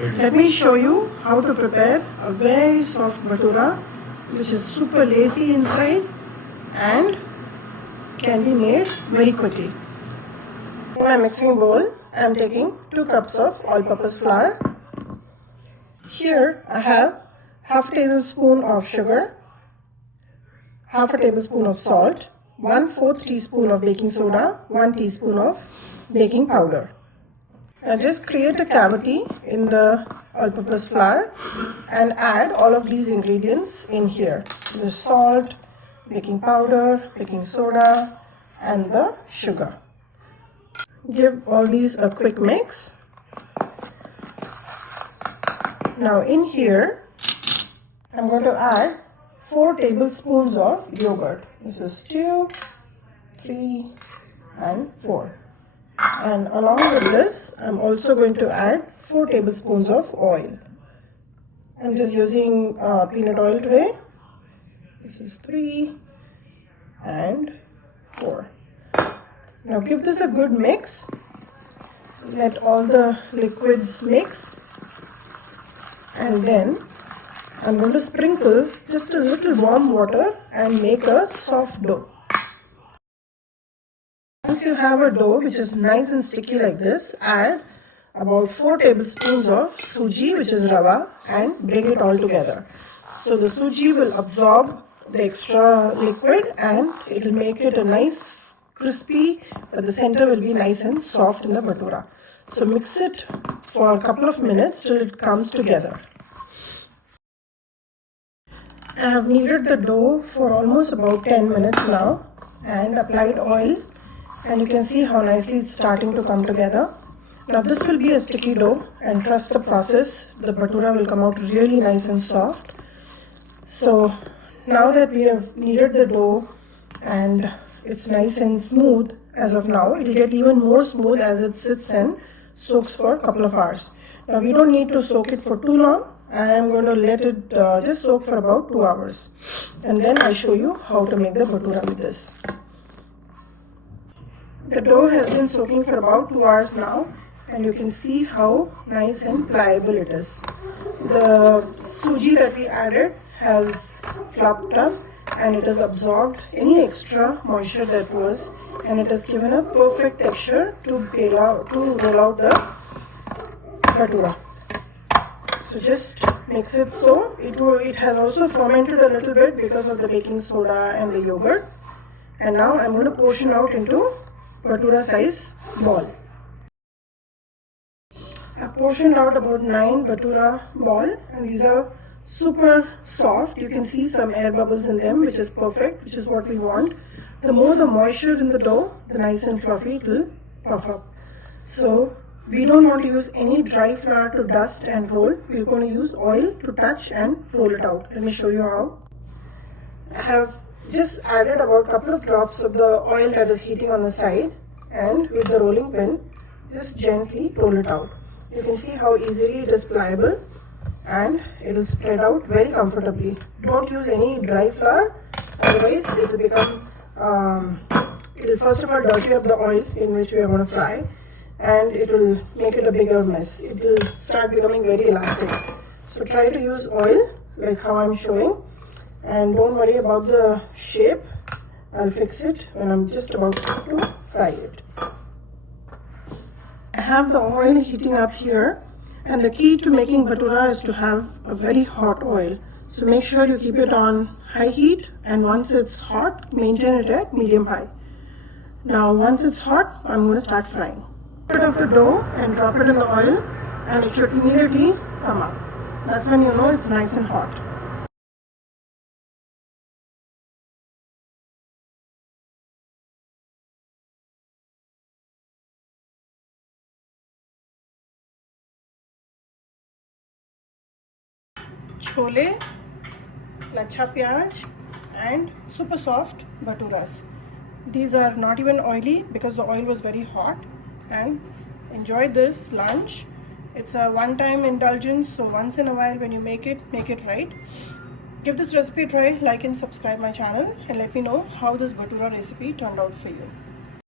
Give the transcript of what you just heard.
Let me show you how to prepare a very soft bhatura which is super lacy inside and can be made very quickly. In my mixing bowl, I am taking 2 cups of all-purpose flour. Here I have half a tablespoon of sugar, half a tablespoon of salt, 1/4 teaspoon of baking soda, 1 teaspoon of baking powder. Now just create a cavity in the all-purpose flour and add all of these ingredients in here. The salt, baking powder, baking soda and the sugar. Give all these a quick mix. Now in here I'm going to add 4 tablespoons of yogurt. This is 2, 3 and 4. And along with this, I'm also going to add 4 tablespoons of oil. I'm just using peanut oil today. This is 3 and 4. Now give this a good mix. Let all the liquids mix. And then I'm going to sprinkle just a little warm water and make a soft dough. Once you have a dough which is nice and sticky like this, add about 4 tablespoons of suji, which is rava, and bring it all together. So the suji will absorb the extra liquid and it will make it a nice crispy, but the center will be nice and soft in the bhatura. So mix it for a couple of minutes till it comes together. I have kneaded the dough for almost about 10 minutes now and applied oil. And you can see how nicely it's starting to come together. Now this will be a sticky dough, and trust the process, the bhatura will come out really nice and soft. So now that we have kneaded the dough and it's nice and smooth as of now, it will get even more smooth as it sits and soaks for a couple of hours. Now we don't need to soak it for too long. I am going to let it just soak for about 2 hours. And then I show you how to make the bhatura with this. The dough has been soaking for about 2 hours now, and you can see how nice and pliable it is. The suji that we added has fluffed up and it has absorbed any extra moisture that was, and it has given a perfect texture to roll out the bhatura. So just mix it so it has also fermented a little bit because of the baking soda and the yogurt. And now I'm going to portion out into bhatura size ball. I've portioned out about 9 bhatura ball, and these are super soft. You can see some air bubbles in them, which is perfect, which is what we want. The more the moisture in the dough, the nice and fluffy it will puff up. So we don't want to use any dry flour to dust and roll. We're going to use oil to touch and roll it out. Let me show you how. I have just added about a couple of drops of the oil that is heating on the side, and with the rolling pin just gently roll it out. You can see how easily it is pliable and it will spread out very comfortably. Don't use any dry flour, otherwise it will become it will first of all dirty up the oil in which we are going to fry, and it will make it a bigger mess. It will start becoming very elastic. So try to use oil like how I'm showing. And don't worry about the shape. I'll fix it when I'm just about to fry it. I have the oil heating up here, and the key to making bhatura is to have a very hot oil. So make sure you keep it on high heat, and once it's hot, maintain it at medium high. Now once it's hot, I'm going to start frying. Put it off the dough and drop it in the oil, and it should immediately come up. That's when you know it's nice and hot. Chole, lacha pyaj and super soft bhaturas. These are not even oily because the oil was very hot. And enjoy this lunch. It's a one-time indulgence, so once in a while when you make it right. Give this recipe a try, like and subscribe my channel, and let me know how this Bhatura recipe turned out for you.